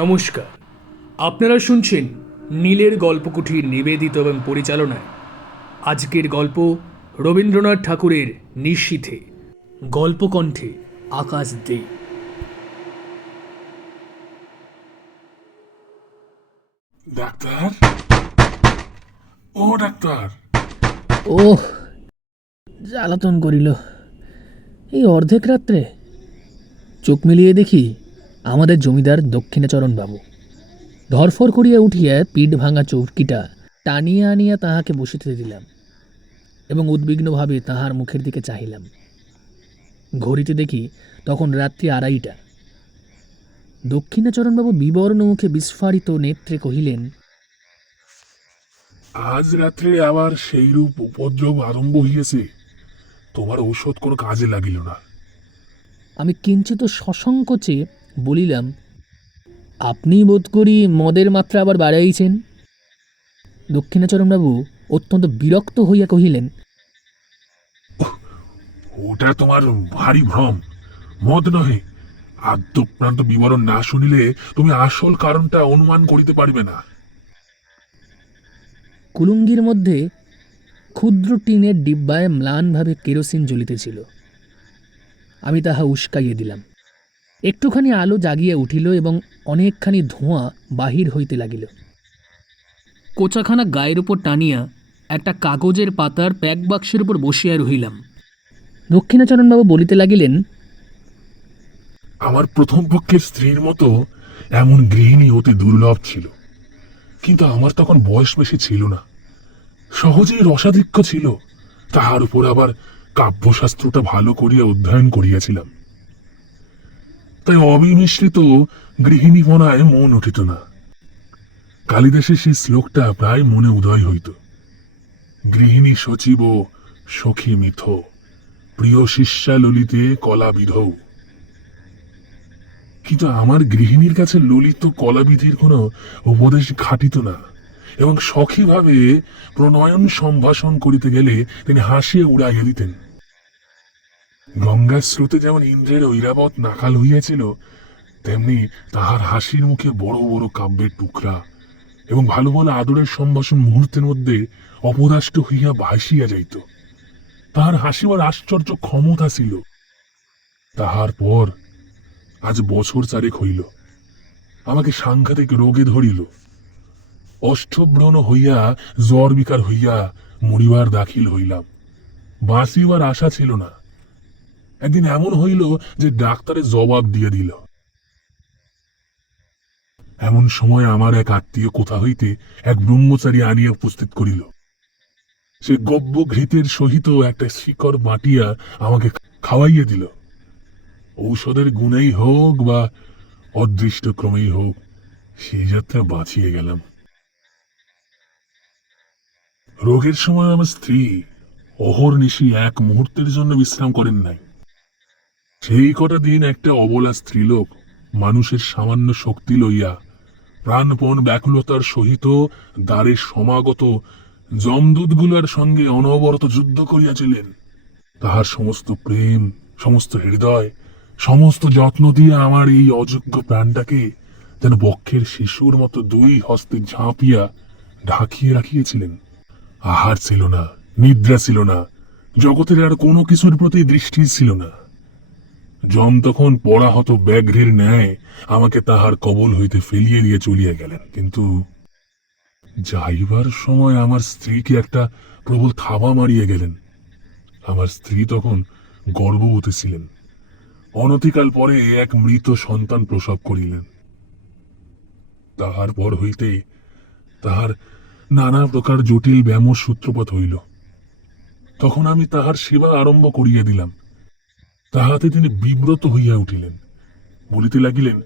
নমস্কার, আপনারা শুনছেন নীলের গল্পকুঠির নিবেদিত এবং পরিচালনায় আজকের গল্প রবীন্দ্রনাথ ঠাকুরের নিশীথে। গল্পকণ্ঠে আকাশ দে। ডাক্তার, ও ডাক্তার। ওহ, জ্বালাতন করিল এই অর্ধেক রাত্রে। চোখ মিলিয়ে দেখি আমাদের জমিদার দক্ষিণাচরণবাবু। ধরফর করিয়া উঠিয়া পিঠ ভাঙা চৌকিটা টানিয়া আনিয়া তাহাকে বসিতে দিলাম এবং উদ্বিগ্নভাবে তাহার মুখের দিকে চাহিলাম। ঘড়িতে দেখি তখন রাত্রি 2:30। দক্ষিণাচরণবাবু বিবর্ণ মুখে বিস্ফারিত নেত্রে কহিলেন, আজ রাত্রে আবার সেইরূপ উপদ্রব আরম্ভ হইয়াছে। তোমার ঔষধ কোনো কাজে লাগিল না। আমি কিঞ্চিত সসংকোচে বলিলাম, আপনি বোধ করি মদের মাত্রা আবার বাড়াইছেন। দক্ষিণাচরণবাবু অত্যন্ত বিরক্ত হইয়া কহিলেন, ওটা তোমার ভারী ভ্রম, মদ নহে। আদ্যপ্রান্ত বিবরণ না শুনিলে তুমি আসল কারণটা অনুমান করিতে পারিবে না। কুলুঙ্গির মধ্যে ক্ষুদ্র টিনের ডিব্বায় ম্লানভাবে কেরোসিন জ্বলিতেছিল। আমি তাহা উস্কাইয়ে দিলাম। একটুখানি আলো জাগিয়া উঠিল এবং অনেকখানি ধোঁয়া বাহির হইতে লাগিল। কোচাখানা গায়ের উপর টানিয়া একটা কাগজের পাতার প্যাক বাক্সের উপর বসিয়া রহিলাম। দক্ষিণাচরণবাবু বলিতে লাগিলেন, আমার প্রথম পক্ষের স্ত্রীর মতো এমন গৃহিণী অতি দুর্লভ ছিল, কিন্তু আমার তখন বয়স বেশি ছিল না। সহজেই রসাধিক্য ছিল, তাহার উপর আবার কাব্যশাস্ত্রটা ভালো করিয়া অধ্যয়ন করিয়াছিলাম। তাই অবিমিশ্রিত গৃহিণীপনায় মন উঠিত না। কালিদাসের সেই শ্লোকটা প্রায় মনে উদয় হইত, গৃহিণী সচিব সখী মিথ, প্রিয় শিষ্যা ললিতে কলাবিধৌ। কিন্তু আমার গৃহিণীর কাছে ললিত কলাবিধির কোনো উপদেশ খাটিত না, এবং সখীভাবে প্রণয়ন সম্ভাষণ করিতে গেলে তিনি হাসিয়ে উড়াইয়া দিতেন। গঙ্গার স্রোতে যেমন ইন্দ্রের ঐরাবত নাকাল হইয়াছিল, তেমনি তাহার হাসির মুখে বড় বড় কাব্যের টুকরা এবং ভালো ভালো আদরের সম্ভাষণ মুহূর্তের মধ্যে অপদাষ্ট হইয়া ভাসিয়া যাইত। তাহার হাসিবার আশ্চর্য ক্ষমতা ছিল। তাহার পর আজ বছর 4 হইল, আমাকে সাংঘাতিক রোগে ধরিল। অষ্টব্রণ হইয়া জ্বর বিকার হইয়া মরিবার দাখিল হইলাম। বাঁচিবার আশা ছিল না। একদিন এমন হইল যে ডাক্তারের জবাব দিয়ে দিল। এমন সময় আমার এক আত্মীয় কোথা হইতে এক ব্রহ্মচারী আনিয়া উপস্থিত করিল। সে গব্য ঘৃতের সহিত একটা শিকড় বাটিয়া আমাকে খাওয়াইয়া দিল। ঔষধের গুণেই হোক বা অদৃষ্ট ক্রমেই হোক, সেই যাত্রা বাঁচিয়ে গেলাম। রোগের সময় আমার স্ত্রী অহর্নিশি এক মুহূর্তের জন্য বিশ্রাম করেন নাই। সেই কটা দিন একটা অবলা স্ত্রীলোক মানুষের সামান্য শক্তি লইয়া প্রাণপণ ব্যাকুলতার সহিত দ্বারে সমাগত যমদূতগুলার সঙ্গে অনবরত যুদ্ধ করিয়াছিলেন। তাহার সমস্ত প্রেম, সমস্ত হৃদয়, সমস্ত যত্ন দিয়ে আমার এই অযোগ্য প্রাণটাকে যেন বক্ষের শিশুর মতো 2 হস্তে ঝাঁপিয়া ঢাকিয়ে রাখিয়েছিলেন। আহার ছিল না, নিদ্রা ছিল না, জগতের আর কোনো কিছুর প্রতি দৃষ্টি ছিল না। যম তখন পরাহত ব্যাঘ্রের ন্যায় আমাকে তাহার কবল হইতে ফেলিয়ে দিয়ে চলিয়া গেলেন। কিন্তু যাইবার সময় আমার স্ত্রীকে একটা প্রবল থাবা মারিয়ে গেলেন। আমার স্ত্রী তখন গর্ভবতী ছিলেন। অনতিকাল পরে এক মৃত সন্তান প্রসব করিলেন। তাহার পর হইতে তাহার নানা প্রকার জটিল ব্যামোর সূত্রপাত হইল। তখন আমি তাহার সেবা আরম্ভ করিয়া দিলাম। তাহাতে তিনি বিব্রত হইয়া উঠিলেন, বলিতে লাগিলেন,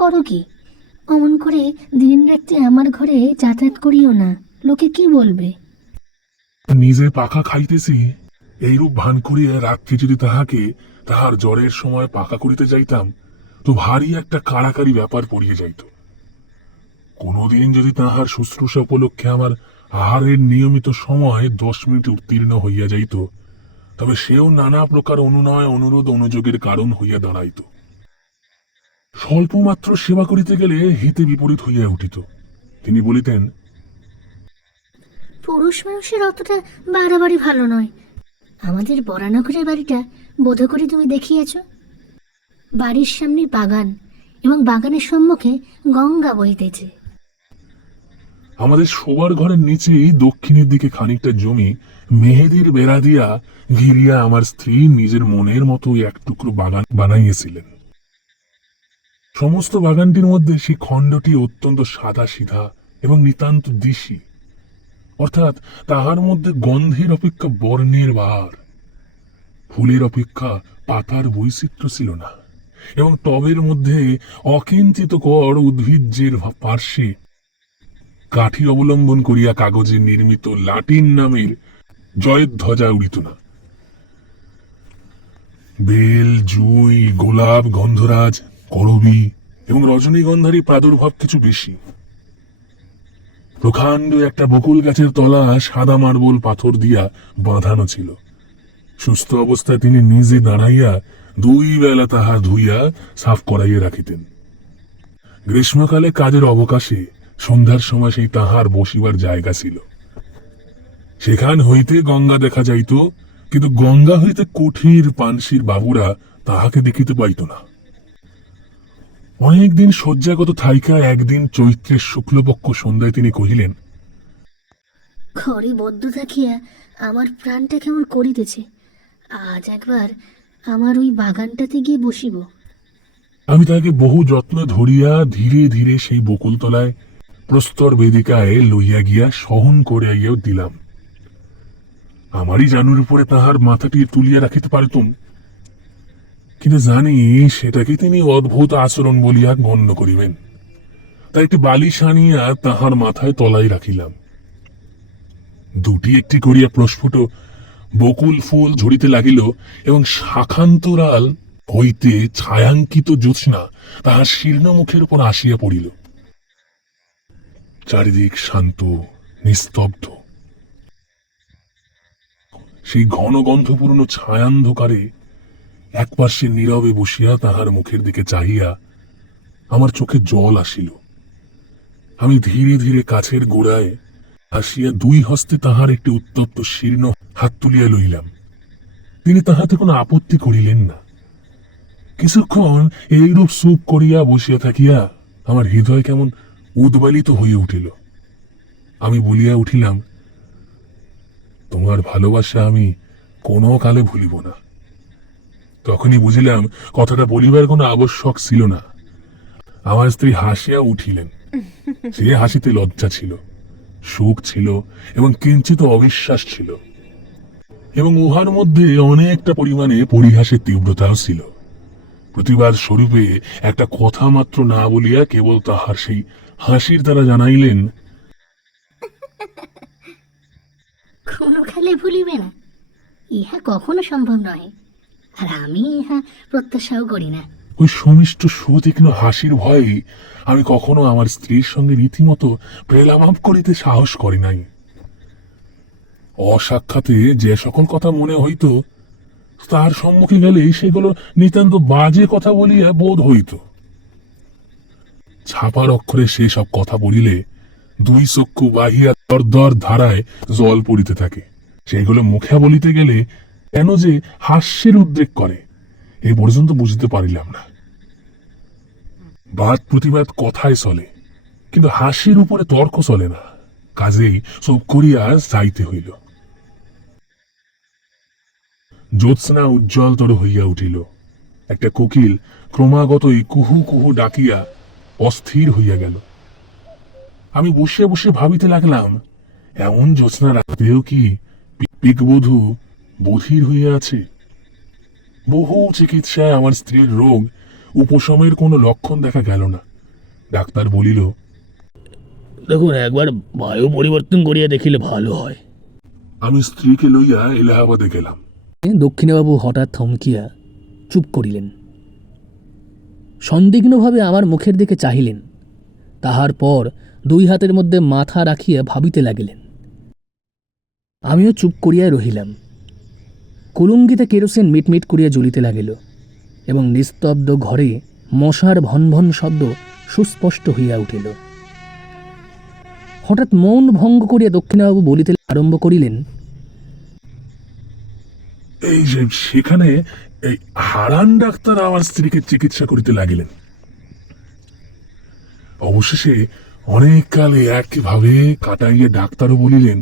করো কি? অমন করে দিন রাত্রে আমার ঘরে যাতায়াত করিও না, লোকে কি বলবে? নিজে পাখা খাইতেছি এইরূপ ভান করিয়া রাত্রি যদি তাহাকে তাহার জ্বরের সময় পাকা করিতে যাইতাম, তো ভারী একটা কাড়াকাড়ি ব্যাপার পড়িয়া যাইত। কোনদিন যদি তাহার শুশ্রূষা উপলক্ষে আমার আহারের নিয়মিত সময় 10 মিনিট উত্তীর্ণ হইয়া যাইত, তবে সেও নানা প্রকার অনুনয় অনুরোধ অনুযোগের কারণ হইয়া দাঁড়াইত। স্বল্পমাত্র সেবা করিতে গেলে হিতে বিপরীত হইয়া উঠিত। তিনি বলিতেন, পুরুষ মানুষের অতটা বাড়াবাড়ি ভালো নয়। আমাদের বরানগরের বাড়িটা বোধ করি তুমি দেখিয়েছ। বাড়ির সামনে বাগান এবং বাগানের সম্মুখে গঙ্গা বইতেছে। আমাদের শোবার ঘরের নিচেই দক্ষিণের দিকে খানিকটা জমি মেহেদির বেড়া দিয়া ঘিরিয়া আমার স্ত্রী নিজের মনের মতো এক টুকরো বাগান বানাইয়েছিলেন। সমস্ত বাগানটির মধ্যে সেই খণ্ডটি অত্যন্ত সাদা সিধা এবং নিতান্ত দিশি, অর্থাৎ তাহার মধ্যে গন্ধের অপেক্ষা বর্ণের বার, ফুলের অপেক্ষা পাতার বৈচিত্র্য ছিল না, এবং টবের মধ্যে অকিঞ্চিতকর উদ্ভিজ্জের পার্শ্বে কাঠি অবলম্বন করিয়া কাগজে নির্মিত লাটিন নামের জয়ধ্বজা উড়িত না। বেল, জুঁই, গোলাপ, গন্ধরাজ, করবী এবং রজনীগন্ধারই প্রাদুর্ভাব কিছু বেশি। প্রকাণ্ড একটা বকুল গাছের তলা সাদা মার্বল পাথর দিয়া বাঁধানো ছিল। সুস্থ অবস্থায় তিনি নিজে দাঁড়াইয়া 2 বেলা তাহা ধুইয়া সাফ করাইয়া রাখিতেন। গ্রীষ্মকালে কাজের অবকাশে সন্ধ্যার সময় সেই তাহার বসিবার জায়গা ছিল। সেখান হইতে গঙ্গা দেখা যাইত, কিন্তু গঙ্গা হইতে কুঠির পানসির বাবুরা তাহাকে দেখিতে পাইত না। অনেকদিন শয্যাগত থাইকা একদিন চৈত্রের শুক্লপক্ষ সন্ধ্যায় তিনি কহিলেন, ঘরে বদ্ধ থাকিয়া আমার প্রাণটা কেমন করিতেছে। আজ একবার আমার ওই বাগানটাতে গিয়ে বসিব। আমি তাহাকে বহু যত্ন ধরিয়া ধীরে ধীরে সেই বকুলতলায় প্রস্তর বেদিকায় লইয়া গিয়া সহন করিয়াও দিলাম। আমারই জানুর উপরে তাহার মাথাটি তুলিয়া রাখিতে পারিতুম, কিন্তু জানি সেটাকে তিনি অদ্ভুত আচরণ বলিয়া গণ্য করিবেন, তাই একটি বালিশ আনিয়া তাহার মাথায় তলায় রাখিলাম। 2টি একটি করিয়া প্রস্ফুট বকুল ফুল ঝরিতে লাগিল, এবং শাখান্তরাল হইতে ছায়াঙ্কিত জ্যোৎস্না তাহার শীর্ণ মুখের উপর আসিয়া পড়িল। চারিদিক শান্ত, নিস্তব্ধ। সেই ঘন গন্ধপূর্ণ ছায়ান্ধকারে একপার্শ্বে নীরবে বসিয়া তাহার মুখের দিকে চাহিয়া আমার চোখে জল আসিল। আমি ধীরে ধীরে কাছের গোড়ায় আসিয়া 2 হস্তে তাহার একটি উত্তপ্ত শীর্ণ হাত তুলিয়া লইলাম। তিনি তাহাতে কোনো আপত্তি করিলেন না। কিছুক্ষণ এইরূপ চুপ করিয়া বসিয়া থাকিয়া আমার হৃদয় কেমন উদ্বেলিত হইয়া উঠিল। আমি বলিয়া উঠিলাম, তোমার ভালোবাসা আমি কোনো কালে ভুলিব না। তখনই বুঝিলাম কথাটা বলিবার কোনো আবশ্যক ছিল না। আমার স্ত্রী হাসিয়া উঠিলেন। সে হাসিতে লজ্জা ছিল, সুখ ছিল এবং কিঞ্চিত অবিশ্বাস ছিল, এবং উহার মধ্যে অনেকটা পরিমাণে পরিহাসের তীব্রতাও ছিল। প্রতিবাদ স্বরূপে একটা কথা মাত্র না বলিয়া কেবল তাহার সেই হাসির দ্বারা জানাইলেন, কোনো কালে ভুলিবে না, ইহা কখনো সম্ভব নয়, আর আমি ইহা প্রত্যাশাও করি না। ওই সুমিষ্ট সুতীক্ষ্ণ হাসির ভয়ে আমি কখনো আমার স্ত্রীর সঙ্গে রীতিমতো প্রেলামাপ করিতে সাহস করি নাই। অসাক্ষাতে যে সকল কথা মনে হইত, তার সম্মুখে গেলেই সেগুলো নিতান্ত বাজে কথা বলিয়া বোধ হইত। ছাপার অক্ষরে সে সব কথা বলিলে 2 চক্ষু বাহিয়া দরদর ধারায় জল পড়িতে থাকে। সেগুলো মুখে বলিতে গেলে কেন যে হাস্যের উদ্রেক করে, এ পর্যন্ত বুঝতে পারিলাম না। বাদ প্রতিবাদ কথায় চলে, কিন্তু হাসির উপরে তর্ক চলে না। কাজেই চুপ করিয়া যাইতে হইল। জ্যোৎস্না উজ্জ্বলতর হইয়া উঠিল। একটা কোকিল ক্রমাগতই কুহু কুহু ডাকিয়া অস্থির হইয়া গেল। আমি বসে বসে ভাবিতে লাগলাম, এমন জ্যোৎস্না রাতেও কি পিকবধূ বধির হইয়া আছে? বহু চিকিৎসায় আমার স্ত্রীর রোগ উপশমের কোনো লক্ষণ দেখা গেল না। ডাক্তার বলিল, দেখুন, একবার বায়ু পরিবর্তন করিয়া দেখিলে ভালো হয়। আমি স্ত্রীকে লইয়া এলাহাবাদে গেলাম। দক্ষিণবাবু হঠাৎ থমকিয়া চুপ করিলেন। সন্দিগ্ধভাবে আমার মুখের দিকে চাহিলেন। তাহার পর 2 হাতের মধ্যে মাথা রাখিয়া ভাবিতে লাগিলেন। আমিও চুপ করিয়া রহিলাম। কুলুঙ্গিতে কেরোসিন মিটমিট করিয়া জ্বলিতে লাগিল, এবং নিস্তব্ধ ঘরে মশার ভনভন শব্দ সুস্পষ্ট হইয়া উঠিল। হঠাৎ মৌন ভঙ্গ করিয়া দক্ষিণাবাবু বলিতে আরম্ভ করিলেন, এই যে সেখানে এই হারান ডাক্তার আমার স্ত্রীকে চিকিৎসা করিতে লাগিলেন। অবশেষে অনেক কালে একইভাবে কাটাইয়া ডাক্তারও বলিলেন,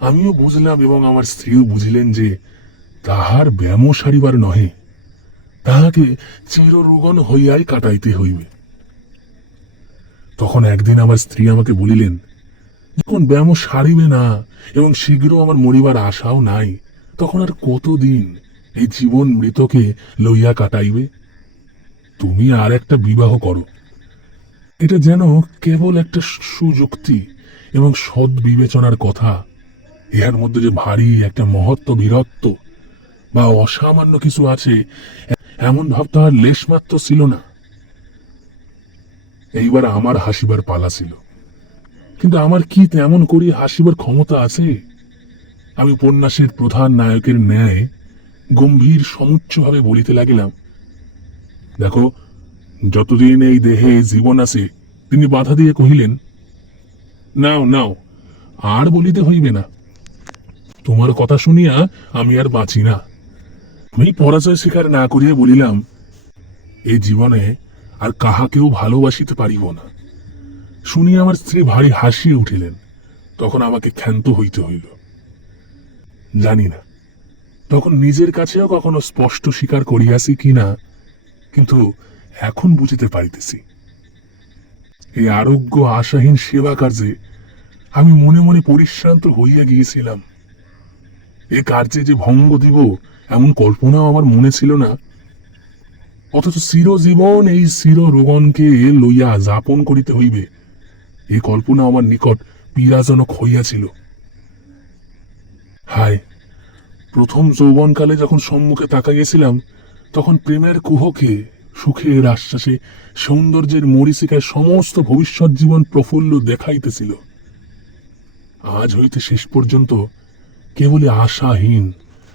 আমিও বুঝলাম এবং আমার স্ত্রীও বুঝিলেন যে তাহার ব্যায়াম সারিবার নহে, তাহাকে চিররোগন হইয়াই কাটাইতে হইবে। তখন একদিন আমার স্ত্রী আমাকে বলিলেন, যখন ব্যায়াম সারিবে না এবং শীঘ্র আমার মরিবার আশাও নাই, তখন আর কতদিন এই জীবন মৃতকে লইয়া কাটাইবে? তুমি আর একটা বিবাহ করো। এটা যেন কেবল একটা সুযুক্তি এবং সৎ বিবেচনার কথা। ইহার মধ্যে যে ভারী একটা মহত্ব বীরত্ব বা অসামান্য কিছু আছে এমন ভাব তাহার লেশমাত্র ছিল না। এইবার আমার হাসিবার পালা ছিল, কিন্তু আমার কি তেমন করি হাসিবার ক্ষমতা আছে? আমি উপন্যাসের প্রধান নায়কের ন্যায় গম্ভীর সমুচ্চভাবে বলিতে লাগিলাম, দেখো, যতদিন এই দেহে জীবন আছে। তিনি বাধা দিয়ে কহিলেন, নাও নাও, আর বলিতে হইবে না। তোমার কথা শুনিয়া আমি আর বাঁচি না। আমি পরাজয় স্বীকার না করিয়া বলিলাম, এই জীবনে আর কাহাকেও ভালোবাসিতে পারিব না। শুনিয়া আমার স্ত্রী ভারী হাসিয়ে উঠিলেন। তখন আমাকে ক্ষান্ত হইতে হইল। জানি না তখন নিজের কাছেও কখনো স্পষ্ট স্বীকার করিয়াছি কিনা, কিন্তু এখন বুঝিতে পারিতেছি এই আরোগ্য আশাহীন সেবা কার্যে আমি মনে মনে পরিশ্রান্ত হইয়া গিয়েছিলাম। এ কার্যে যে ভঙ্গ দিব এমন কল্পনাও আমার মনে ছিল না। অথচ চিরজীবন এই চিররোগণকে লইয়া যাপন করিতে হইবে, এই কল্পনা আমার নিকট পীড়াজনক হইয়াছিল। হায়, প্রথম যৌবনকালে যখন সম্মুখে তাকাইয়াছিলাম, তখন প্রেমের কুহকে, সুখের আশ্বাসে, সৌন্দর্যের মরীচিকায় সমস্ত ভবিষ্যৎ জীবন প্রফুল্ল দেখাইতেছিল। আজ হইতে শেষ পর্যন্ত কেবলই আশাহীন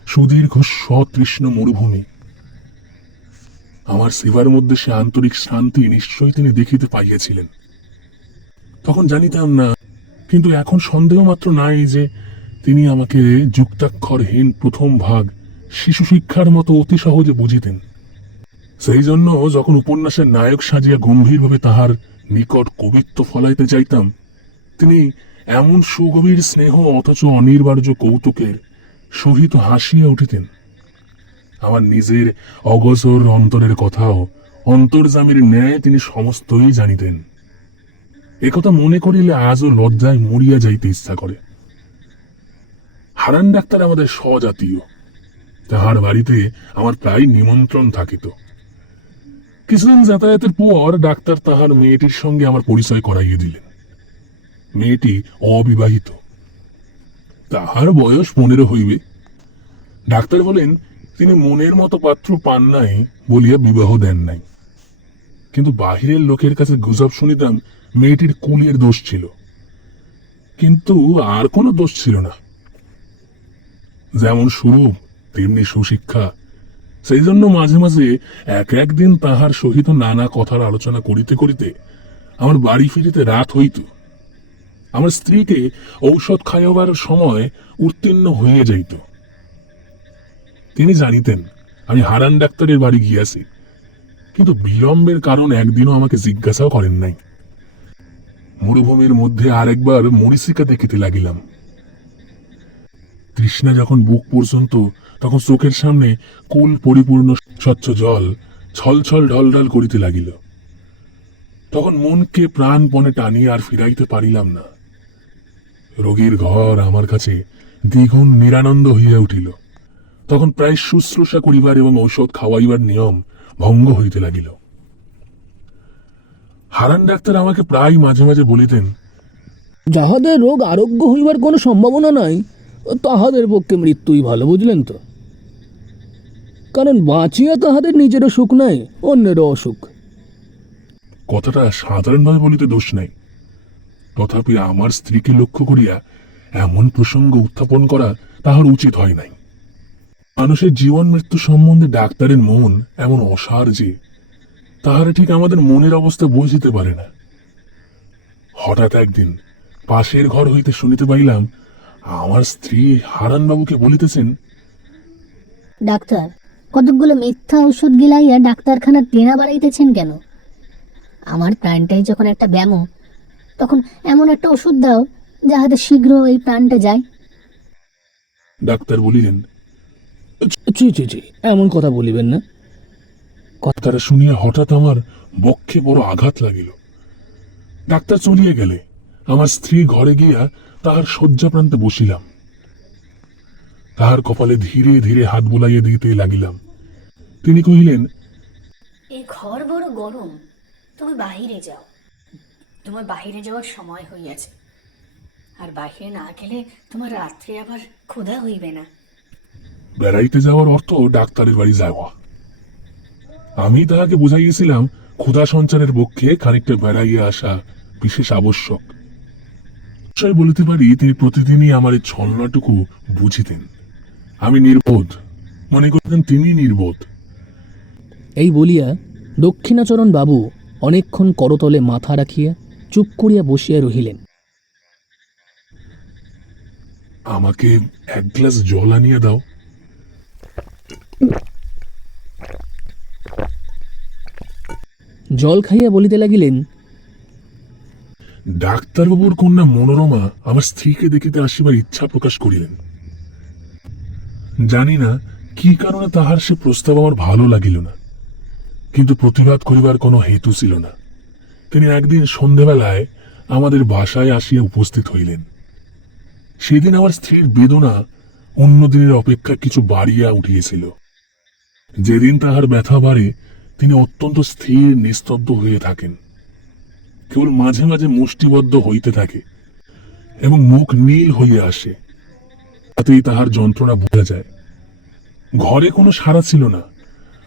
সুদীর্ঘ সতৃষ্ণ মরুভূমি। আমার সেবার মধ্যে সে আন্তরিক শান্তি নিশ্চয়ই তিনি দেখিতে পাইয়াছিলেন। তখন জানিতাম না, কিন্তু এখন সন্দেহ মাত্র নাই যে তিনি আমাকে যুক্তাক্ষরহীন প্রথম ভাগ শিশু শিক্ষার মতো অতি সহজে বুঝিতেন। সেই জন্য যখন উপন্যাসের নায়ক সাজিয়া গম্ভীরভাবে তাহার নিকট কবিত্ব ফলাইতে যাইতাম, তিনি এমন সুগভীর স্নেহ অথচ অনির্বার্য কৌতুকের সহিত হাসিয়া উঠিতেন। আমার নিজের অগোচর অন্তরের কথাও অন্তর্যামীর ন্যায় তিনি সমস্তই জানিতেন। একথা মনে করিলে আজও লজ্জায় মরিয়া যাইতে ইচ্ছা করে। হারান ডাক্তার আমাদের স্বজাতীয়। তাহার বাড়িতে আমার প্রায় নিমন্ত্রণ থাকিত। কিছুদিন যাতায়াতের পর ডাক্তার তাহার মেয়েটির সঙ্গে আমার পরিচয় করাইয়ে দিলেন। মেয়েটি অবিবাহিত, তাহার বয়স 15 হইবে। ডাক্তার বলেন, তিনি মনের মতো পাত্র পান নাই বলিয়া বিবাহ দেন নাই। কিন্তু বাহিরের লোকের কাছে গুজব শুনিতাম মেয়েটির কুলের দোষ ছিল, কিন্তু আর কোনো দোষ ছিল না। যেমন স্বরূপ তেমনি সুশিক্ষা। সেই জন্য মাঝে মাঝে একদিন তাহার সহিত নানা কথার আলোচনা করিতে করিতে আমার বাড়ি ফিরিতে রাত হইত। আমার স্ত্রীকে ঔষধ খাইবার সময় উত্তীর্ণ হয়ে যাইত। তিনি জানিতেন আমি হারান ডাক্তারের বাড়ি গিয়াছি, কিন্তু বিলম্বের কারণ একদিনও আমাকে জিজ্ঞাসাও করেন নাই। মরুভূমির মধ্যে আরেকবার মরীচিকা দেখিতে লাগিলাম। তৃষ্ণা যখন বুক পর্যন্ত, তখন চোখের সামনে কুল পরিপূর্ণ স্বচ্ছ জল ছলছল ঢলঢল করিতে লাগিল। তখন মনকে প্রাণপণে টানিয়া আর ফিরাইতে পারিলাম না। রোগীর ঘর আমার কাছে দ্বিগুণ নিরানন্দ হইয়া উঠিল। তখন প্রায় শুশ্রূষা করিবার এবং ঔষধ খাওয়াইবার নিয়ম ভঙ্গ হইতে লাগিল। হারান ডাক্তার আমাকে প্রায় মাঝে মাঝে বলিতেন, যাহাদের রোগ আরোগ্য হইবার কোনো সম্ভাবনা নাই, তাহাদের পক্ষে মৃত্যুই ভালো, বুঝলেন তো? কারণ বাঁচিয়া তাহাদের নিজেরও সুখ নাই, অন্যেরও অসুখ। কথাটা সাধারণভাবে বলিতে দোষ নাই, তথাপি আমার স্ত্রীকে লক্ষ্য করিয়া এমন প্রসঙ্গ উত্থাপন করা তাহার উচিত হয় নাই। মানুষের জীবন মৃত্যু সম্বন্ধে ডাক্তারের মন এমন অসার যে তাহারা ঠিক আমাদের মনের অবস্থা বুঝিতে পারে না। হঠাৎ একদিন পাশের ঘর হইতে শুনিতে পাইলাম আমার স্ত্রী হারানবাবুকে বলিতেছেন, ডাক্তার, কতকগুলো মিথ্যা ঔষধ গিলাইয়া ডাক্তারখানা টেনা বাড়াইতেছেন কেন? আমার প্রাণটাই যখন একটা ব্যামো, তখন এমন একটা ওষুধ দাও যাহাতে শীঘ্র এই প্রাণটা যায়। ডাক্তার বলিলেন, ছি ছি ছি, এমন কথা বলিবেন না। কথাটা শুনিয়া হঠাৎ আমার বক্ষে বড় আঘাত লাগিল। ডাক্তার চলিয়া গেলে আমার স্ত্রী ঘরে গিয়া তাহার শয্যা প্রান্তে বসিলাম। তাহার কপালে ধীরে ধীরে হাত বুলাইয়া দিতে লাগিলাম। তিনি কহিলেন, এই ঘর বড় গরম, তুমি বাহিরে যাও। তোমার বাহিরে যাওয়ার সময় হইয়াছে, আর বাহিরে না গেলে তোমার রাত্রে আবার ক্ষুধা হইবে না। বেড়াইতে যাওয়ার অর্থ ডাক্তারের বাড়ি যাওয়া। আমি তাহাকে বুঝাইয়াছিলাম ক্ষুধা সঞ্চারের পক্ষে খানিকটা বেড়াইয়া আসা বিশেষ আবশ্যক। নিশ্চয় বলিতে পারি তিনি প্রতিদিনই আমার এই ছলনাটুকু বুঝিতেন। আমি নির্বোধ, মনে করতেন তিনি নির্বোধ। এই বলিয়া দক্ষিণাচরণ বাবু অনেকক্ষণ করতলে মাথা রাখিয়া চুপ করিয়া বসিয়া রহিলেন। আমাকে এক গ্লাস জল আনিয়া দাও। জল খাইয়া বলিতে লাগিলেন, ডাক্তারবাবুর কন্যা মনোরমা আমার স্ত্রীকে দেখিতে আসিবার ইচ্ছা প্রকাশ করিলেন। জানি না কি কারণে তাহার সে প্রস্তাব আমার ভালো লাগিল না, কিন্তু প্রতিবাদ করিবার কোনো হেতু ছিল না। তিনি একদিন সন্ধেবেলায় আমাদের বাসায় আসিয়া উপস্থিত হইলেন। সেদিন আমার স্ত্রীর বেদনা অন্য দিনের অপেক্ষা কিছু বাড়িয়া উঠিয়েছিল। যেদিন তাহার ব্যথা বাড়ে তিনি অত্যন্ত স্থির নিস্তব্ধ হয়ে থাকেন, কেবল মাঝে মাঝে মুষ্টিবদ্ধ হইতে থাকে এবং মুখ নীল হইয়া আসে। তাতেই তাহার যন্ত্রণা বোঝা যায়। ঘরে কোনো সাড়া ছিল না।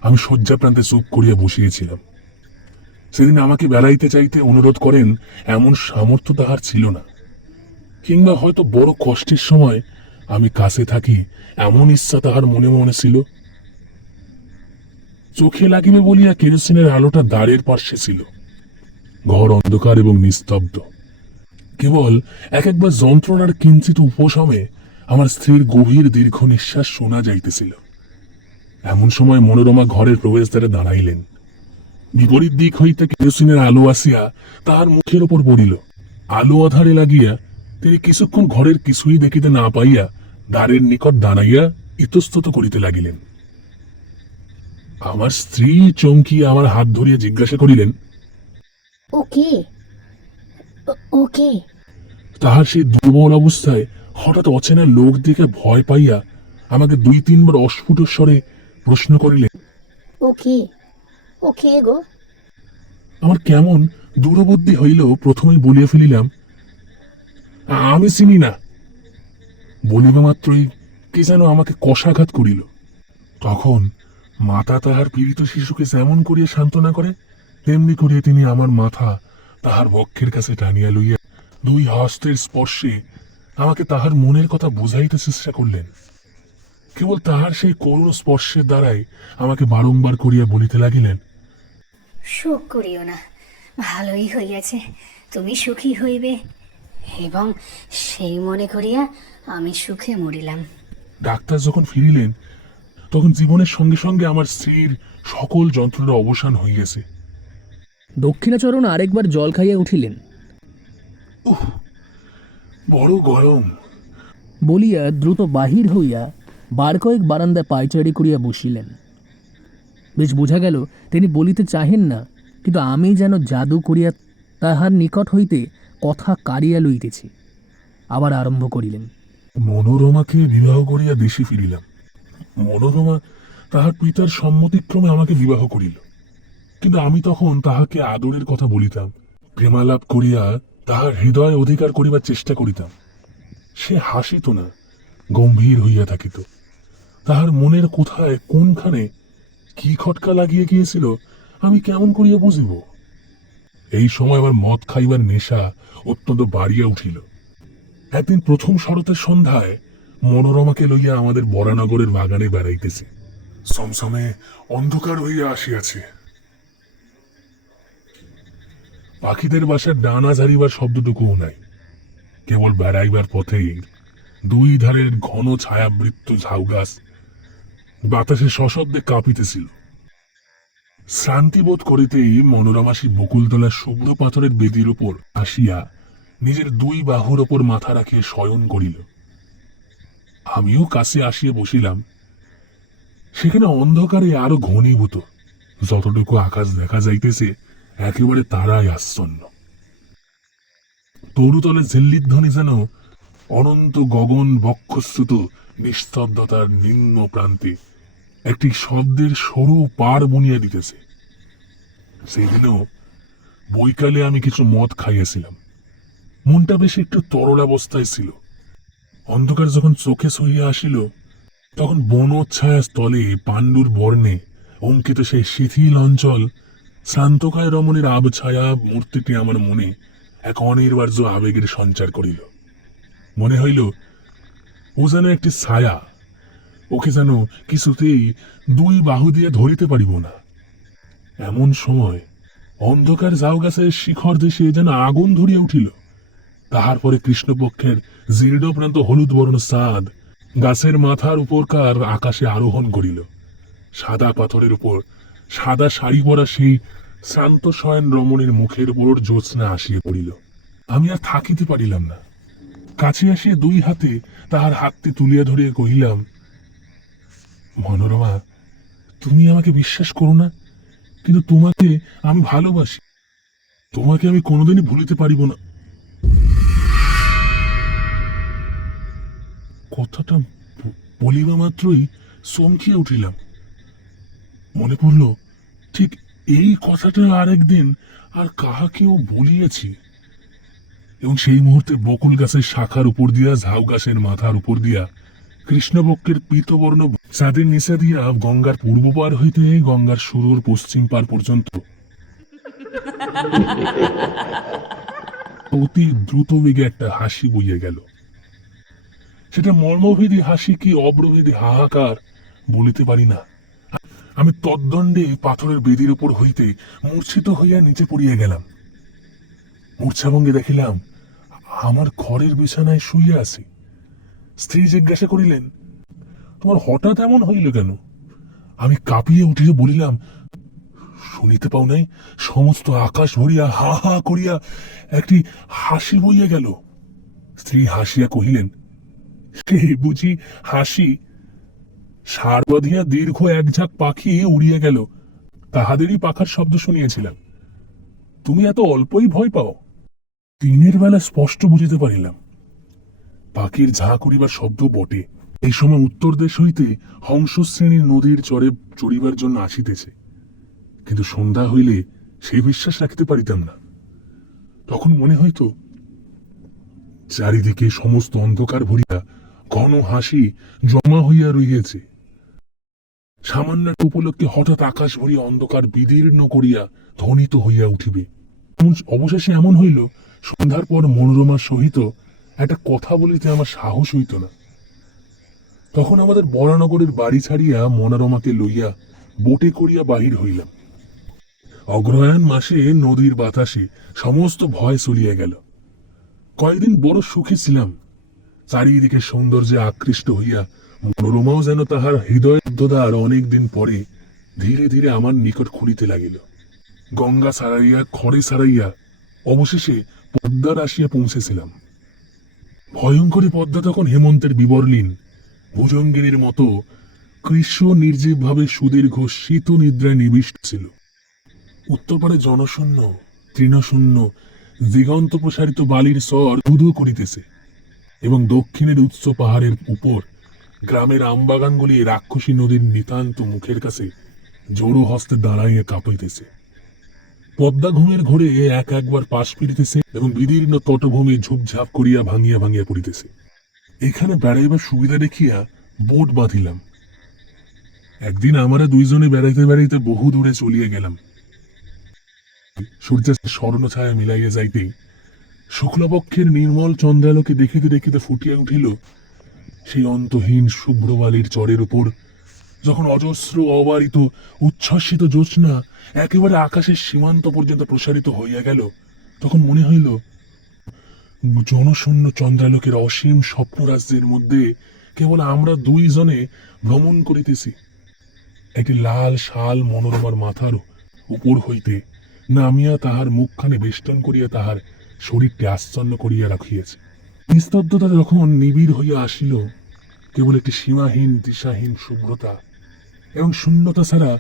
আমি শয্যা প্রান্তে চুপ করিয়া বসিয়েছিলাম। সেদিন আমাকে বেড়াইতে চাইতে অনুরোধ করেন এমন সামর্থ্য তাহার ছিল না, কিংবা হয়তো বড় কষ্টের সময় আমি কাছে থাকি এমন ইচ্ছা তাহার মনে মনে ছিল। চোখে লাগিবে বলিয়া কেরোসিনের আলোটা দ্বারের পার্শ্বে ছিল। ঘর অন্ধকার এবং নিস্তব্ধ। কেবল এক একবার যন্ত্রণার কিঞ্চিত উপশমে আমার স্ত্রীর গভীর দীর্ঘ নিঃশ্বাস শোনা যাইতেছিল। এমন সময় মনোরমা ঘরের প্রবেশদ্বারে দাঁড়াইলেন। বিপরীত দিক হইতে কেরোসিনের আলো আসিয়া তাহার মুখের ওপর পড়িল। আলো আধারে লাগিয়া তিনি কিছুক্ষণ ঘরের কিছুই দেখিতে না পাইয়া দ্বারের নিকট দাঁড়াইয়া ইতস্তত করিতে লাগিলেন। আমার স্ত্রী চমকিয়া আমার হাত ধরিয়া জিজ্ঞাসা করিলেন, ওকে ওকে। তাহার সেই দুর্বল অবস্থায় হঠাৎ অচেনা লোক দেখে ভয় পাইয়া আমাকে 2-3 বার অস্ফুট স্বরে প্রশ্ন করিলেন, ওকে ওকে গো। আমার কেমন দূরবুদ্ধি হইল, প্রথমেই বলিয়া ফেলিলাম, আমি চিনি না। বলিবা মাত্রই কে যেন আমাকে কষাঘাত করিল। তখন মাতা তাহার পীড়িত শিশুকে যেমন করিয়া সান্ত্বনা করে, তেমনি করিয়া তিনি আমার মাথা তাহার বক্ষের কাছে টানিয়া লইয়া 2 হস্তের স্পর্শে আমাকে তাহার মনের কথা বুঝাইতে চেষ্টা করলেন। কেবল তাহার সেই করুণ স্পর্শের দ্বারাই আমাকে বারংবার করিয়া বলিতে লাগিলেন, শোক করিও না, ভালোই হইয়াছে, তুমি সুখী হইবে, এবং সেই মনে করিয়া আমি সুখে মরিলাম। ডাক্তার যখন ফিরিলেন তখন জীবনের সঙ্গে সঙ্গে আমার স্ত্রীর সকল যন্ত্রণার অবসান হইয়াছে। দক্ষিণাচরণ আরেকবার জল খাইয়া উঠিলেন। বড় গরম। বলিয়া দ্রুত বাহির হইয়া বার কয়েক বারান্দায় পায়চারি করিয়া বসিলেন। বেশ বোঝা গেল তিনি বলিতে চাহেন না, কিন্তু আমি যেন জাদু করিয়া তাহার নিকট হইতে কথা কাড়িয়া লইতেছি। আবার আরম্ভ করিলেন, মনোরমাকে বিবাহ করিয়া দেশে ফিরিলাম। মনোরমা তাহার পিতার সম্মতিক্রমে আমাকে বিবাহ করিল, কিন্তু আমি তখন তাহাকে আদরের কথা বলিতাম, প্রেমালাপ করিয়া তাহার হৃদয় অধিকার করিবার চেষ্টা করিতাম। সে হাসিত না, গম্ভীর হইয়া থাকিত। তাহার মনের কোথায় কোনখানে কি খটকা লাগিয়ে গিয়েছিল আমি কেমন করিয়া বুঝিব। এই সময় আমার মদ খাইবার নেশা অত্যন্ত বাড়িয়া উঠিল। একদিন প্রথম শরতের সন্ধ্যায় মনোরমাকে লইয়া আমাদের বরানগরের বাগানে বেড়াইতেছি। সমসমে অন্ধকার হইয়া আসিয়াছে। পাখিদের বাসার ডানা ঝাড়িবার শব্দটুকুও নাই। কেবল বেড়াইবার পথে দুই ধারের ঘন ছায়াবৃত্ত ঝাউ গাছ বাতাসে সশব্দে কাঁপিতেছিল। শ্রান্তিবোধ করিতেই মনোরমাসী বকুলতলার শুভ্র পাথরের বেদির উপর আসিয়া নিজের দুই বাহুর ওপর মাথা রাখিয়া শয়ন করিল। আমিও কাছে আসিয়া বসিলাম। সেখানে অন্ধকারে আরো ঘনীভূত, যতটুকু আকাশ দেখা যাইতেছে একেবারে তারাই আচ্ছন্ন। তরুতলে ঝিল্লির ধ্বনি যেন অনন্ত গগন বক্ষশ্রুত নিস্তব্ধতার নিম্ন প্রান্তে একটি শব্দের সরু পার বুনিয়া দিতেছে। সেদিনও বৈকালে আমি কিছু মদ খাইয়াছিলাম। মনটা বেশ একটু তরলাবস্থায় ছিল। অন্ধকার যখন চোখে সহিয়া আসিল, তখন বনচ্ছায়া স্থলে পাণ্ডুর বর্ণে অঙ্কিত সেই শিথিল অঞ্চল শ্রান্তকায় রমণীর আবছায়া মূর্তিটি আমার মনে এক অনির্বার্য আবেগের সঞ্চার করিল। মনে হইল ও যেন একটি ছায়া, ওকে যেন কিছুতেই দুই বাহু দিয়ে ধরিতে পারিব না। এমন সময় অন্ধকার ঝাউ গাছের শিখর দেশে যেন আগুন ধরিয়া উঠিল। তাহার পরে কৃষ্ণপক্ষের জীর্ণ প্রান্ত হলুদ বর্ণ চাঁদ গাছের মাথার উপরকার আকাশে আরোহণ করিল। সাদা পাথরের উপর সাদা শাড়ি পরা সেই শ্রান্ত শয়ন রমণীর মুখের উপর জ্যোৎস্না আসিয়া পড়িল। আমি আর থাকিতে পারিলাম না। কাছে আসিয়া দুই হাতে তাহার হাতটি তুলিয়া ধরিয়া কহিলাম, মনোরমা, তুমি আমাকে বিশ্বাস করো না, কিন্তু তোমাকে আমি ভালোবাসি। তোমাকে আমি কোনোদিনই ভুলিতে পারিব না। কথাটা বলিবা মাত্রই চমকিয়া উঠিলাম। মনে পড়ল ঠিক এই কথাটা আরেকদিন আর কাহাকেও বলিয়েছি, এবং সেই মুহূর্তে বকুল গাছের শাখার উপর দিয়া ঝাউ গাছের মাথার উপর দিয়া কৃষ্ণপক্ষের পীতবর্ণ চাঁদের নিচে দিয়া গঙ্গার পূর্ব পার হইতে গঙ্গার শুরুর পশ্চিম পার পর্যন্ত অতি দ্রুত বেগে একটা হাসি বইয়া গেল। সেটা মর্মভেদী হাসি কি অব্রভেদী হাহাকার বলিতে পারি না। আমি তদ্দণ্ডে পাথরের বেদির উপর হইতে মূর্ছিত হইয়া নিচে পড়িয়া গেলাম। মূর্ছাভঙ্গে দেখিলাম আমার ঘরের বিছানায় শুইয়া আছি। স্ত্রী জিজ্ঞাসা করিলেন, তোমার হঠাৎ এমন হইল কেন? আমি কাঁপিয়া উঠিয়া বলিলাম, শুনিতে পাও নাই, সমস্ত আকাশ ভরিয়া হা হা করিয়া একটি হাসি বইয়া গেল। স্ত্রী হাসিয়া কহিলেন, সে বুঝি হাসি? সার বাঁধিয়া দীর্ঘ এক ঝাঁক পাখি উড়িয়া গেল, তাহাদেরই পাখার শব্দ শুনিয়েছিলাম। তুমি এত অল্পই ভয় পাও? দিনের বেলা স্পষ্ট বুঝিতে পারিলাম পাখির ঝাঁক উড়িবার শব্দ বটে। এই সময় উত্তর দেশ হইতে হংস শ্রেণীর নদীর চরে চড়িবার জন্য আসিতেছে, কিন্তু সন্ধ্যা হইলে সেই বিশ্বাস রাখিতে পারিতাম না। তখন মনে হইত চারিদিকে সমস্ত অন্ধকার ভরিয়া ঘন হাসি জমা হইয়া রহিয়াছে। সামান্য একটা উপলক্ষে হঠাৎ আকাশ ভরিয়া অন্ধকার বিদীর্ণ করিয়া ধ্বনিত হইয়া উঠিবে। অবশেষে এমন হইল, সন্ধ্যার পর মনোরমার সহিত একটা কথা বলিতে আমার সাহস হইত না। তখন আমাদের বরানগরের বাড়ি ছাড়িয়া মনোরমাকে লইয়া বোটে করিয়া বাহির হইলাম। অগ্রহায়ণ মাসে নদীর বাতাসে সমস্ত ভয় চলিয়া গেল। কয়েকদিন বড় সুখী ছিলাম। চারিদিকে সৌন্দর্যে আকৃষ্ট হইয়া মনোরমাও যেন তাহার হৃদয়োদ্দার অনেকদিন পরে ধীরে ধীরে আমার নিকট খুঁড়িতে লাগিল। গঙ্গা ছাড়াইয়া খড়ে ছাড়াইয়া অবশেষে পদ্মার আসিয়া পৌঁছেছিলাম। ভয়ঙ্করী পদ্মা তখন হেমন্তের বিবর্লীন ভুজঙ্গিনীর মতো কৃষ্ণ নির্জীবভাবে সুদীর্ঘ শীত নিদ্রায় নিবিষ্ট ছিল। উত্তর পারে জনশূন্য তৃণশূন্য দিগন্ত প্রসারিত বালির স্বর ধুধু করিতেছে, এবং দক্ষিণের উচ্চ পাহাড়ের উপর গ্রামের আমবাগানগুলি রাক্ষসী নদীর নিতান্ত মুখের কাছে জোড়ো হস্তে দাঁড়াইয়া কাঁপাইতেছে। পদ্মা ঘুমের ঘোরে এক একবার পাশ ফিরিতেছে এবং বিদীর্ণ তটভূমি ঝুপঝাপ করিয়া ভাঙিয়া ভাঙিয়া পড়িতেছে। এখানে বেড়াইবার সুবিধা দেখিয়া বোট বাঁধিলাম। একদিন আমরা দুইজনে বেড়াইতে বেড়াইতে বহু দূরে চলিয়া গেলাম। সূর্যের স্বর্ণ ছায়া মিলাইয়া যাইতেই শুক্লপক্ষের নির্মল চন্দ্রালোকে দেখিতে দেখিতে ফুটিয়া উঠিল সেই অন্তহীন শুভ্র বালির চরের উপর, যখন অজস্র অবারিত উচ্ছ্বসিত জ্যোৎস্না একেবারে আকাশের সীমান্ত পর্যন্ত প্রসারিত হইয়া গেল, তখন মনে হইল জনশূন্য চন্দ্রালোকের অসীম স্বপ্নরাজ্যের মধ্যে কেবল আমরা দুইজনে ভ্রমণ করিতেছি। একটি লাল শাল মনোরমার মাথার উপর হইতে নামিয়া তাহার মুখখানে বেষ্টন করিয়া তাহার শরীরটি আচ্ছন্ন করিয়া রাখিয়াছে। নিস্তব্ধতা যখন নিবিড় হইয়া আসিল, কেবল একটি সীমাহীন দিশাহীন শুভ্রতা এবং শূন্যতা ছাড়া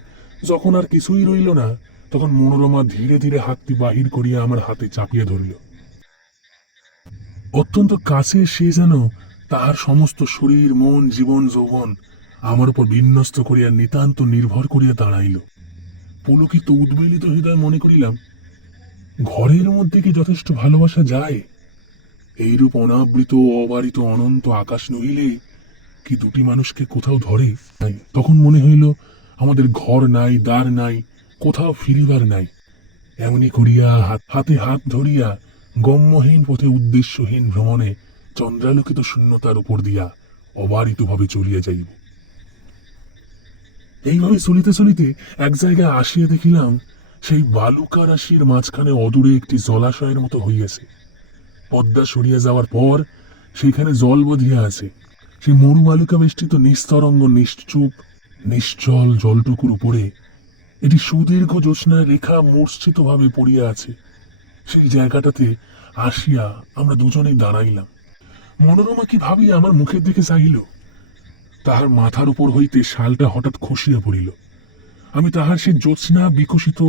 যখন আর কিছুই রইল না, তখন মনোরমা ধীরে ধীরে হাতটি বাহির করিয়া আমার হাতে চাপিয়া ধরিল। অত্যন্ত কাছে সে যেন তাহার সমস্ত শরীর মন জীবন যৌবন আমার উপর বিন্যস্ত করিয়া নিতান্ত নির্ভর করিয়া দাঁড়াইল। পুলকিত উদ্বেলিত হৃদয় মনে করিলাম, ঘরের মধ্যে কি যথেষ্ট ভালোবাসা যায়? এইরূপ অনাবৃত অবারিত অনন্ত আকাশ নহিলে কি দুটি মানুষকে কোথাও ধরে? তখন মনে হইল আমাদের ঘর নাই, দ্বার নাই, কোথাও ফিরিবার নাই। এমনি করিয়া হাতে হাত ধরিয়া গম্যহীন পথে উদ্দেশ্যহীন ভ্রমণে চন্দ্রালোকিত শূন্যতার উপর দিয়া অবারিতভাবে চলিয়া যাইব। এইভাবে চলিতে চলিতে এক জায়গায় আসিয়া দেখিলাম সেই বালুকা রাশির মাঝখানে অদূরে একটি জলাশয়ের মতো হইয়াছে। পদ্মা সরিয়া যাওয়ার পর সেইখানে জল বধিয়া আছে। সেই মরু বালুকা বেষ্টিত নিস্তরঙ্গ নিশ্চুপ নিশ্চল জলটুকুর উপরে এটি সুদীর্ঘ জ্যোৎস্নার রেখা মূর্ছিত ভাবে পড়িয়া আছে। সেই জায়গাটাতে আসিয়া আমরা দুজনেই দাঁড়াইলাম। মনোরমা কি ভাবিয়া আমার মুখের দিকে চাহিল। তাহার মাথার উপর হইতে শালটা হঠাৎ খসিয়া পড়িল। আমি তাহার সেই জ্যোৎস্না বিকশিত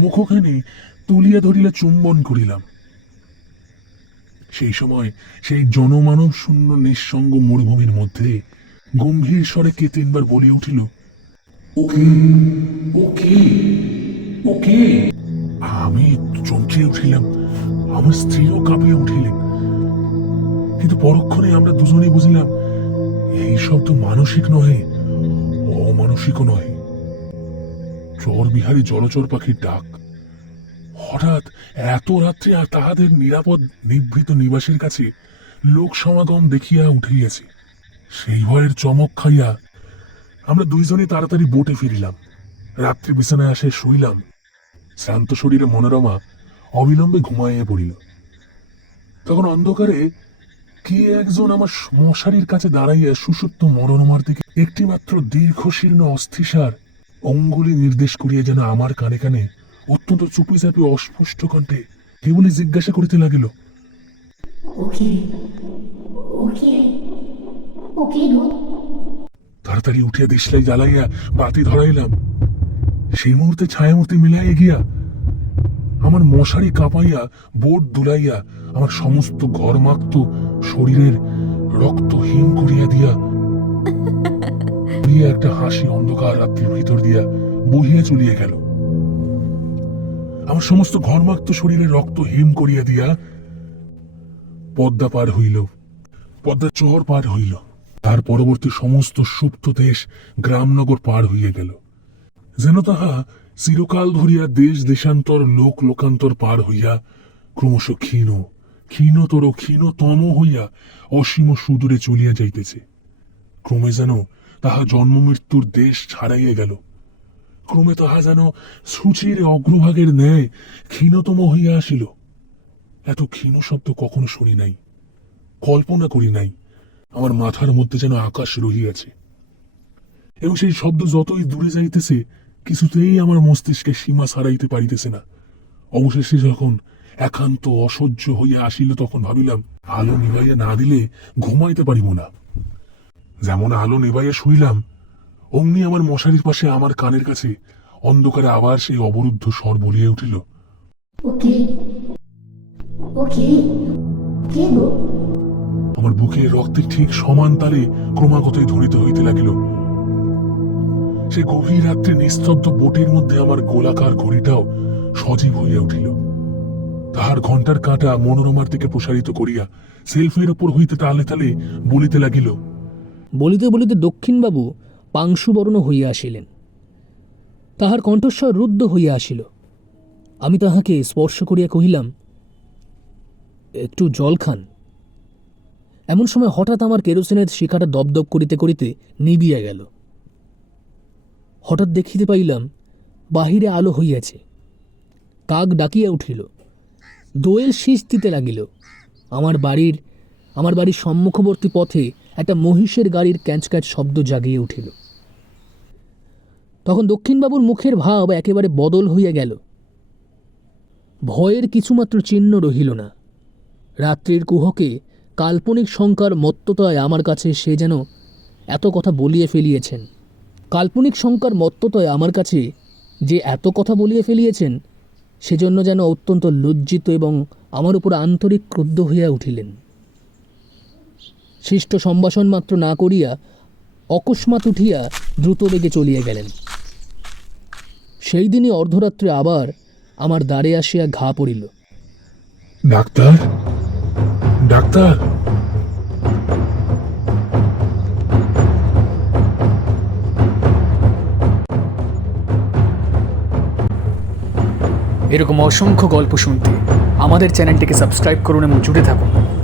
মুখখানি তুলিয়া ধরিলে চুম্বন করিলাম। সেই সময় সেই জনমানব শূন্য নিঃসঙ্গ মরুভূমির মধ্যে গম্ভীর স্বরে কে তিনবার বলিয়া উঠিল, ওকে ওকে ওকে। আমি চমকিয়া উঠিলাম, আমার স্ত্রীও কাঁপিয়া উঠিলেন। কিন্তু পরক্ষণে আমরা দুজনেই বুঝিলাম এই শব্দ মানসিক নহে, অমানসিকও নহে, চরবিহারী জলচর পাখির ডাক। হঠাৎ এত রাত্রে আর তাহাদের নিরাপদ নিভৃত নিবাসের কাছে লোক সমাগম দেখিয়া উঠিয়াছে। সেই ভয়ের চমক খাইয়া আমরা দুইজনে তাড়াতাড়ি বোটে ফিরিলাম। রাত্রি বিছানায় আসে শুইলাম। শ্রান্ত শরীরে মনোরমা অবিলম্বে ঘুমাইয়া পড়িল। তখন অন্ধকারে কে একজন আমার মশারির কাছে দাঁড়াইয়া সুষুপ্ত মনোরমার দিকে একটি মাত্র দীর্ঘশীর্ণ অস্থিসার অঙ্গুলি নির্দেশ করিয়া যেন আমার কানে কানে অত্যন্ত চুপি চাপি অস্পষ্ট কণ্ঠে কেবলই জিজ্ঞাসা করিতে লাগিল, ওকে ওকে ওকে গো। তাড়াতাড়ি উঠিয়া দেশলাই জ্বালাইয়া বাতি ধরাইলাম। সেই মুহূর্তে ছায়ামূর্তি মিলাইয়া গিয়া আমার মশারি কাঁপাইয়া বোট দুলাইয়া আমার সমস্ত ঘরমাক্ত শরীরের রক্ত হিম করিয়া দিয়া একটা হাসি অন্ধকার রাত্রির ভিতর দিয়া বহিয়া চলিয়া গেল। আমার সমস্ত ঘরমাক্ত শরীরে রক্ত হিম করিয়া দিয়া পদ্মা পার হইল, পদ্মা চর পার হইল। তার পরবর্তী সমস্ত সুপ্ত দেশ গ্রামনগর পার হইয়া গেল। যেন তাহা চিরকাল ধরিয়া দেশ দেশান্তর লোক লোকান্তর পার হইয়া ক্রমশ ক্ষীণতর ক্ষীণতম হইয়া অসীম সুদূরে চলিয়া যাইতেছে। ক্রমে যেন তাহা জন্ম মৃত্যুর দেশ ছাড়াইয়া গেল। ক্রমে তাহা যেন সূচির অগ্রভাগের ন্যায় ক্ষীণতম হইয়া আসিল। এত ক্ষীণ শব্দ কখনো শুনি নাই, কল্পনা করি নাই। আমার মাথার মধ্যে যেন আকাশ রহিয়াছে এবং সেই শব্দ যতই দূরে যাইতেছে কিছুতেই আমার মস্তিষ্কে সীমা ছাড়াইতে পারিতেছে না। অবশেষে যখন একান্ত অসহ্য হইয়া আসিল, তখন ভাবিলাম আলো নিভাইয়া না দিলে ঘুমাইতে পারিব না। যেমন আলো নিভাইয়া শুইলাম, অমনি আমার মশারির পাশে আমার কানের কাছে অন্ধকারে আবার সেই অবরুদ্ধ স্বর বলিয়া উঠিল, ওকে ওকে কে গো। আমার বুকের রক্তে ঠিক সমান তালে ক্রমাগতই ধরিতে হইতে লাগিল। সে গভীর রাত্রে নিস্তব্ধ বোটের মধ্যে আমার গোলাকার ঘড়িটাও সজীব হইয়া উঠিল। তাহার ঘণ্টার কাঁটা মনোরমার দিকে প্রসারিত করিয়া সেলফের উপর হইতে তালে তালে বলিতে লাগিল। বলিতে বলিতে দক্ষিণবাবু পাংশুবর্ণ হইয়া আসিলেন। তাহার কণ্ঠস্বর রুদ্ধ হইয়া আসিল। আমি তাহাকে স্পর্শ করিয়া কহিলাম, একটু জল খান। এমন সময় হঠাৎ আমার কেরোসিনের শিখাটা দপদপ করিতে করিতে নিবিয়া গেল। হঠাৎ দেখিতে পাইলাম বাহিরে আলো হইয়াছে। কাক ডাকিয়া উঠিল। দোয়েল শীষ দিতে লাগিল। আমার বাড়ির সম্মুখবর্তী পথে একটা মহিষের গাড়ির ক্যাঁচক্যাঁচ শব্দ জাগিয়ে উঠিল। তখন দক্ষিণবাবুর মুখের ভাব একেবারে বদল হইয়া গেল। ভয়ের কিছুমাত্র চিহ্ন রহিল না। রাত্রির কুহকে কাল্পনিক শঙ্কার মত্ততায় আমার কাছে সে যেন এত কথা বলিয়ে ফেলিয়েছেন। কাল্পনিক শঙ্কার মত্ততায় আমার কাছে যে এত কথা বলিয়ে ফেলিয়েছেন, সেজন্য যেন অত্যন্ত লজ্জিত এবং আমার উপর আন্তরিক ক্রুদ্ধ হইয়া উঠিলেন। শিষ্ট সম্ভাষণ মাত্র না করিয়া অকস্মাৎ উঠিয়া দ্রুত বেগে চলিয়া গেলেন। সেই দিনই অর্ধরাত্রে আবার আমার দ্বারে আসিয়া ঘা পড়িল। Doctor, doctor! এরকম অসংখ্য গল্প শুনতে আমাদের চ্যানেলটিকে সাবস্ক্রাইব করুন এবং জুড়ে থাকুন।